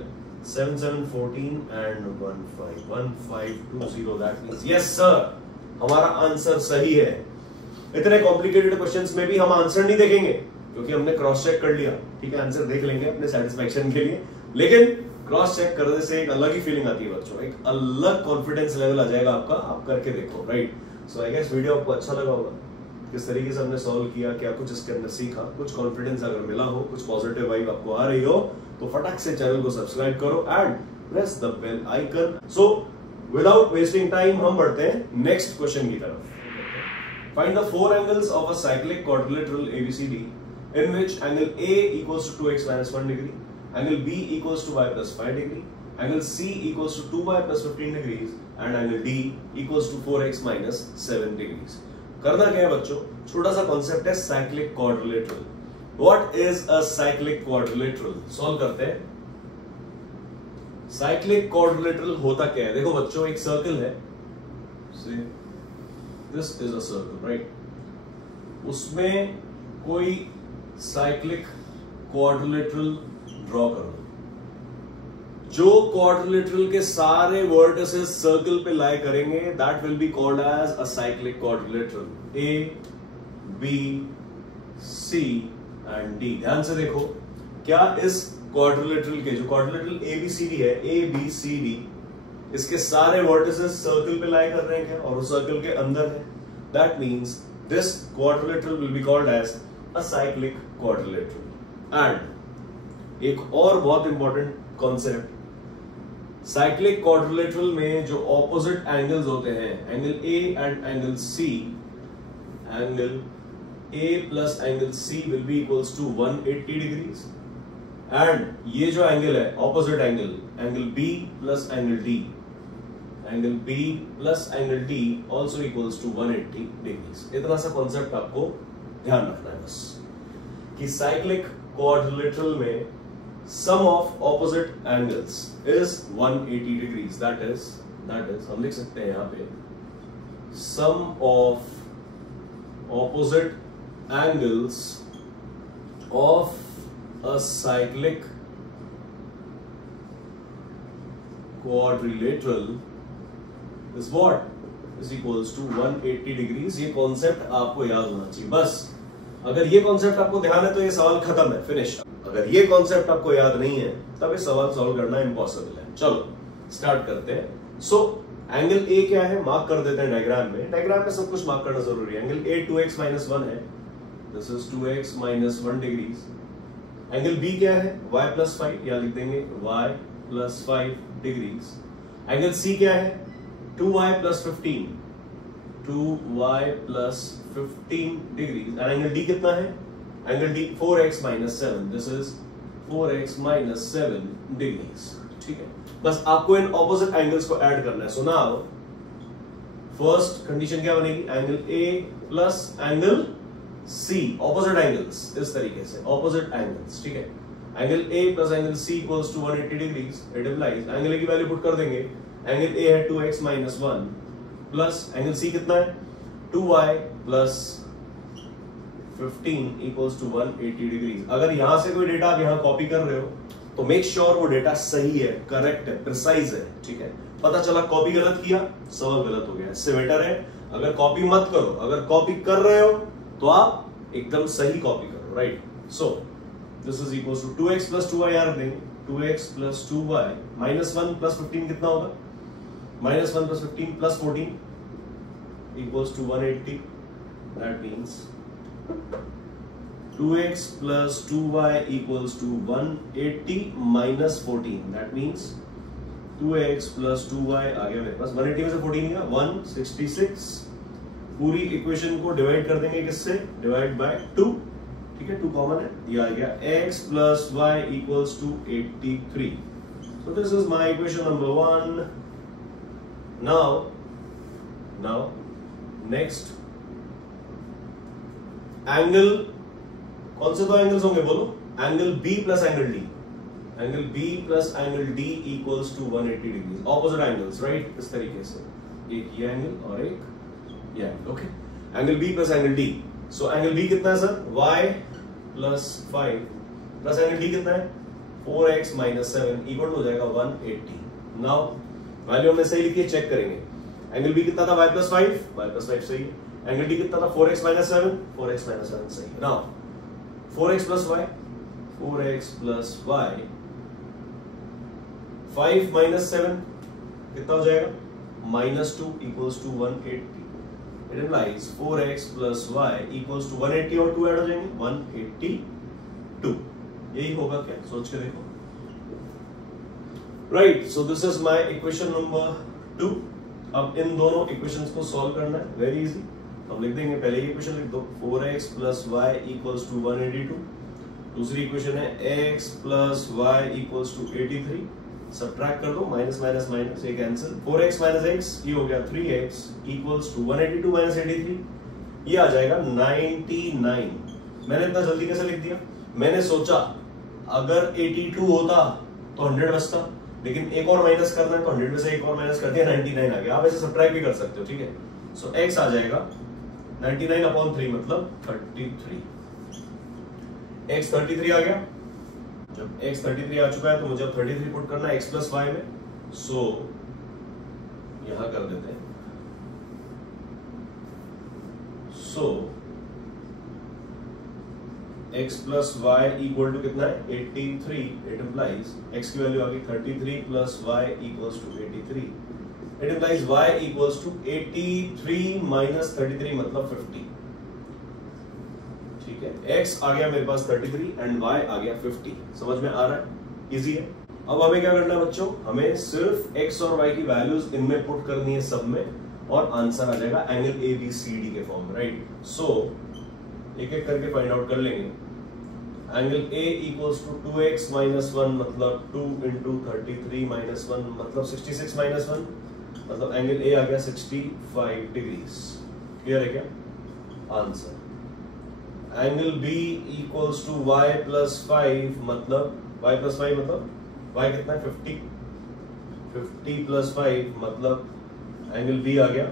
7 7 14 and 1 5 1520। That means yes sir, हमारा आंसर सही है। इतने कॉम्प्लिकेटेड क्वेश्चंस में भी हम आंसर नहीं देखेंगे क्योंकि हमने क्रॉस चेक कर लिया, ठीक है। आंसर देख लेंगे अपने सेटिस्फेक्शन के लिए, लेकिन क्रॉस चेक करने से एक अलग ही फीलिंग आती है बच्चों, एक अलग कॉन्फिडेंस लेवल आ जाएगा आपका, आप करके देखो, right. So I guess video आपको अच्छा लगा होगा, किस तरीके से हमने सॉल्व किया, क्या कुछ इसके अंदर सीखा, कुछ कॉन्फिडेंस अगर मिला हो, कुछ पॉजिटिव वाइब आपको आ रही हो, तो फटाक से चैनल को सब्सक्राइब करो and press the bell icon. So without wasting time हम बढ़ते हैं नेक्स्ट क्वेश्चन की तरफ। Find the 4 angles of a cyclic quadrilateral ABCD in which angle A equals to 2x minus 1 degree, angle B equals to y plus 5 degree, angle C equals to 2y plus 15 degrees and angle D equals to 4x minus 7 degrees। करना क्या है बच्चों, छोटा सा concept है cyclic quadrilateral. What is a cyclic quadrilateral, solve करते हैं। Cyclic quadrilateral होता क्या है, देखो बच्चों एक सर्कल है, this is a circle right, उसमें कोई साइक्लिक क्वाड्रिलेटरल ड्रॉ करो। जो क्वाड्रिलेटरल के सारे वर्टिसेस सर्कल पे लाई करेंगे that will be called as a cyclic quadrilateral. A, B, C and D। ध्यान से देखो, क्या इस क्वाड्रिलेटरल के जो क्वाड्रिलेटरल ABCD है, ABCD, इसके सारे वर्टिसेस सर्कल पे लाई कर रहे हैं क्या, और वो सर्कल के अंदर है, that means this quadrilateral will be called as a cyclic quadrilateral। and एक और बहुत इंपॉर्टेंट कॉन्सेप्ट, साइक्लिक क्वाड्रिलेटरल में जो ऑपोजिट एंगल्स होते हैं, angle A and angle C, angle A plus angle C will be equals to 180 degrees and ये जो angle है opposite angle, angle B plus angle D, angle B plus angle D also equals to 180 degrees. इतना सा concept आपको ध्यान रखना है बस, कि साइक्लिक क्वाड्रिलेटरल में sum of opposite angles is 180 degrees. That is हम लिख सकते हैं यहां पे, sum of opposite angles of a cyclic quadrilateral is what, is equals to 180 degrees. ये कॉन्सेप्ट आपको याद होना चाहिए बस। अगर ये कॉन्सेप्ट आपको ध्यान है तो ये सवाल खत्म है, फिनिश। अगर ये कॉन्सेप्ट आपको याद नहीं है तब ये सवाल सॉल्व करना इम्पॉसिबल है। चलो स्टार्ट करते हैं। सो एंगल A क्या है, मार्क कर देते हैं डायग्राम में। डायग्राम में सब कुछ मार्क करना जरूरी है। एंगल A 2x minus 1 है, this is 2x minus 1 degrees. Angle B क्या है, y plus 5, यहां लिख देंगे y plus 5 degrees. Angle C क्या है, 2y plus 15, 2y plus 15 डिग्रीज। एंड एंगल D कितना है, angle D 4x minus 7, this is 4x minus 7 degrees. ठीक है, बस आपको इन ऑपोजिट एंगल्स को ऐड करना है। सो नाउ फर्स्ट कंडीशन क्या बनेगी, angle A plus angle C, opposite angles, इस तरीके से ऑपोजिट एंगल्स। ठीक है, angle A plus angle C equals to 180 degrees. It implies angle A की वैल्यू पुट कर देंगे, एंगल A है 2x minus 1 plus angle C कितना है, 2y plus 15 equals to 180 degrees. अगर यहां से कोई डेटा आप यहां कॉपी कर रहे हो तो मेक श्योर वो डेटा सही है, करेक्ट है, प्रिसाइज है। ठीक है, पता चला कॉपी गलत किया, सवाल गलत हो गया। इससे बेटर है अगर कॉपी मत करो, अगर कॉपी कर रहे हो तो आप एकदम सही कॉपी करो, right. So this is equals to 2x plus 2y यार देंगे, 2x plus 2y minus 1 plus 15 कितना होगा, minus 1 plus 15 plus 14 equals to 180। That means 2x plus 2y equals to 180 minus 14. That means 2x plus 2y आ गया मेरे पास, 180 में से 14 गया 166। पूरी इक्वेशन को डिवाइड कर देंगे किससे, डिवाइड बाय 2। ठीक है, 2 कॉमन है, ये आ गया x plus y equals to 83। So this is my equation number 1. Now next angle, कौन से दो एंगल्स होंगे बोलो? Angle B plus angle D, angle B plus angle D equals to 180 degree, opposite angles, right? इस तरीके से एक ये एंगल और एक ये angle, okay? Angle B plus angle D. So angle B कितना है sir? y plus 5 plus angle D कितना है? 4x माइनस 7 इक्वल टू हो जाएगा 180. नाउ वैल्यू हमने सही लिखी है, चेक करेंगे. एंगल B कितना था? y प्लस 5, y प्लस 5 सही है. एंगल D कितना था? 4x माइनस 7, 4x माइनस 7 सही है. Now 4x plus y, 4x plus y, 5 minus 7 कितना हो जाएगा? Minus 2 equals to 180. It implies 4x plus y equals to 180 और 2 ऐड हो जाएंगे 182. यही होगा क्या? सोच के देखो. Right, so this is my equation number 2. अब इन दोनों इक्वेशंस को सॉल्व करना है, वेरी इजी. हम लिख देंगे, पहले इक्वेशन लिख दो, 4x plus y equals to 182. दूसरी इक्वेशन है x plus y equals to 83. Subtract कर दो, माइनस माइनस माइनस, ये कैंसिल. 4x माइनस x ये हो गया 3x इक्वल्स टू 182 माइनस 83, ये आ जाएगा 99. मैंने इतना जल्दी कैसे लिख दिया? मैंने सोचा अगर 82 होता तो 100 बचता, लेकिन एक और माइनस करना है तो 100 में से एक और माइनस कर दिया, 99 आ गया. आप ऐसे सब्ट्रैक्ट भी कर सकते हो, ठीक है? सो x आ जाएगा 99 अपॉन 3 मतलब 33. x 33 आ गया. जब x 33 आ चुका है तो मुझे अब 33 पुट करना है x प्लस y में. सो यहां कर देते हैं. So x plus y equal to कितना है? 83. इट इम्प्लाइज x की वैल्यू आ गई 33 plus y equals to 83. It implies y equals to 83 minus 33 मतलब 50. ठीक है, x आ गया मेरे पास 33 एंड y आ गया 50. समझ में आ रहा है? इजी है. अब हमें क्या करना है बच्चों? हमें सिर्फ x और y की वैल्यूज इनमें पुट करनी है सब में, और आंसर आ जाएगा एंगल ABCD के फॉर्म में, राइट? सो एक एक करके फाइंड आउट कर लेंगे. Angle A equals to 2x minus 1 मतलब 2 इंटू 33 माइनस 1 मतलब 66 माइनस 1 मतलब एंगल A आ गया 65 डिग्रीज. क्लियर है क्या? Answer. Angle B equals to y plus 5 मतलब y प्लस 5 मतलब y कितना है? 50. 50 प्लस 5 मतलब एंगल B आ गया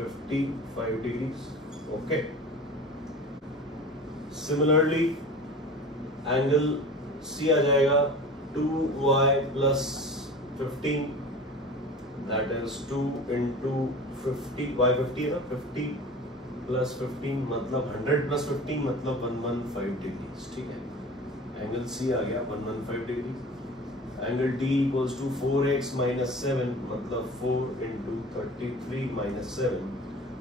55 degrees. Okay. Similarly angle C आ जाएगा 2y plus 15 that is 2 into 50. y 50 है ना? 50 प्लस 15 मतलब 100 प्लस 15 मतलब 115 डिग्रीज. ठीक है, एंगल C आ गया 115 degree. Angle D equals to 4x minus 7 मतलब 4 इंटू 33 माइनस 7.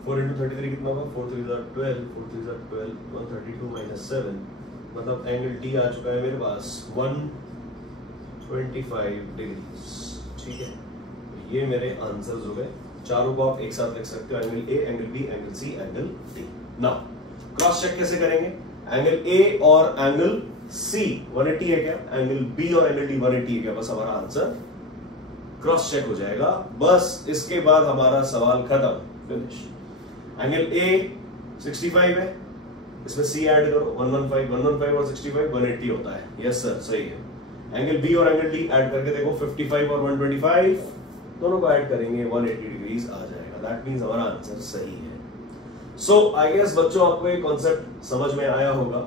4 इंटू 33 कितना होगा? 4 3 12, 4 3 12, 132 माइनस 7 मतलब एंगल D आ चुका है मेरे पास 125 डिग्रीज. ठीक है, ये मेरे आंसर्स हो गए. चारों को आप एक साथ लिख सकते हो, angle A, angle B, angle C, angle D. Now cross check कैसे करेंगे? एंगल A और एंगल C 180 है क्या? एंगल B और एंगल D 180 है क्या? बस हमारा आंसर क्रॉस चेक हो जाएगा. बस इसके बाद हमारा सवाल खत्म, फिनिश. एंगल A 65 है, इसमें C ऐड करो 115, 115 और 65 180 होता है. यस सर, सही है. एंगल B और एंगल D ऐड करके देखो 55 और 125 दोनों को ऐड करेंगे 180 डिग्रीज आ जाएगा. दैट मींस हमारा आंसर सही है. सो आई गेस बच्चों आपको ये कॉन्सेप्ट समझ में आया होगा.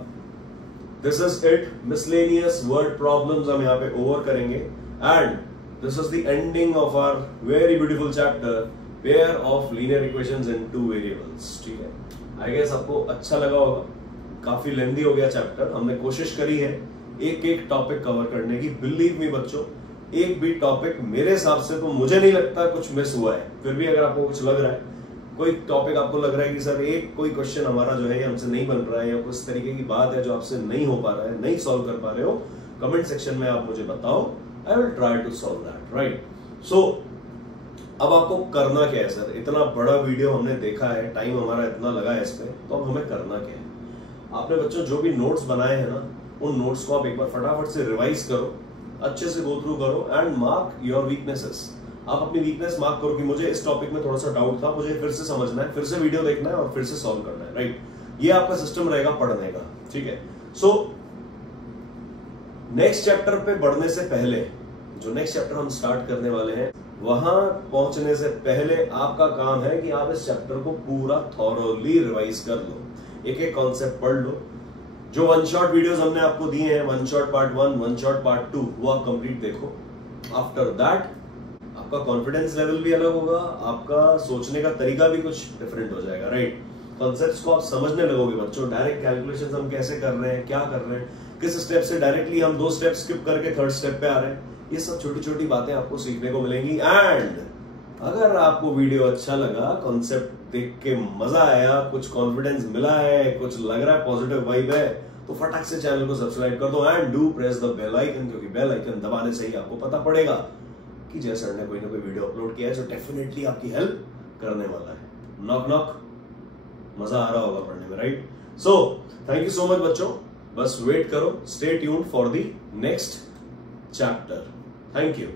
This is it. Miscellaneous word problems हम यहाँ पे ओवर करेंगे and this is the ending of our very beautiful chapter pair of linear equations in 2 variables. ठीक है, आई गेस आपको अच्छा लगा होगा. काफी लेंथी हो गया चैप्टर. हमने कोशिश करी है एक एक टॉपिक कवर करने की. बिलीव मी बच्चों, एक भी टॉपिक मेरे हिसाब से तो मुझे नहीं लगता कुछ मिस हुआ है. फिर भी अगर आपको कुछ लग रहा है, कोई टॉपिक आपको लग रहा है कि सर एक कोई क्वेश्चन हमारा जो है हमसे नहीं बन रहा है या कुछ तरीके की बात है जो आपसे नहीं हो पा रहा है, नहीं सॉल्व कर पा रहे हो, कमेंट सेक्शन में आप मुझे बताओ. I will try to solve that. Right. So अब आपको करना क्या है सर? इतना बड़ा वीडियो हमने देखा है, टाइम हमारा इतना लगा है इसमें, तो अब हमें करना क्या है? आपने बच्चों जो भी नोट्स बनाए हैं ना, उन नोट्स को आप एक बार फटाफट से रिवाइज करो अच्छे से गो थ्रू करो एंड मार्क योर वीकनेसेस। आप अपनी वीकनेस मार्क करो कि मुझे इस टॉपिक में थोड़ा सा डाउट था, मुझे फिर से समझना है, फिर से वीडियो देखना है और फिर से सॉल्व करना है, राइट। ये आपका सिस्टम रहेगा पढ़ने का, ठीक है। सो नेक्स्ट चैप्टर पे बढ़ने से पहले, जो नेक्स्ट चैप्टर हम स्टार्ट करने वाले हैं, वहां पहुंचने से पहले आपका काम है कि आप इस चैप्टर को पूरा थॉरोली रिवाइज कर लो, एक एक कॉन्सेप्ट पढ़ लो। जो वन शॉट वीडियोस हमने आपको दिए हैं, one shot part 1, one shot part 2, वो आप कंप्लीट देखो। आफ्टर दैट आपका कॉन्फिडेंस लेवल भी अलग होगा, आपका सोचने का तरीका भी कुछ डिफरेंट हो जाएगा, राइट। कॉन्सेप्ट्स को आप समझने लगोगे बच्चों। डायरेक्ट कैलकुलेशंस हम कैसे कर रहे हैं, क्या कर रहे हैं, किस स्टेप से डायरेक्टली हम 2 स्टेप स्किप करके 3rd स्टेप पे आ रहे हैं, ये सब छोटी छोटी बातें आपको सीखने को मिलेंगी। एंड अगर आपको वीडियो अच्छा लगा, कॉन्सेप्ट देख के मजा आया, कुछ कॉन्फिडेंस मिला है, कुछ लग रहा है पॉजिटिव वाइब है, तो फटाक से चैनल को सब्सक्राइब कर दो and do press the bell icon, क्योंकि बेल आइकन दबाने से ही आपको पता पड़ेगा कि जय सर ने कोई ना कोई वीडियो अपलोड किया है जो डेफिनेटली आपकी हेल्प करने वाला है। नॉक नॉक, मजा आ रहा होगा पढ़ने में, right. So thank you so much बच्चों, बस वेट करो, stay tuned for the next chapter. Thank you.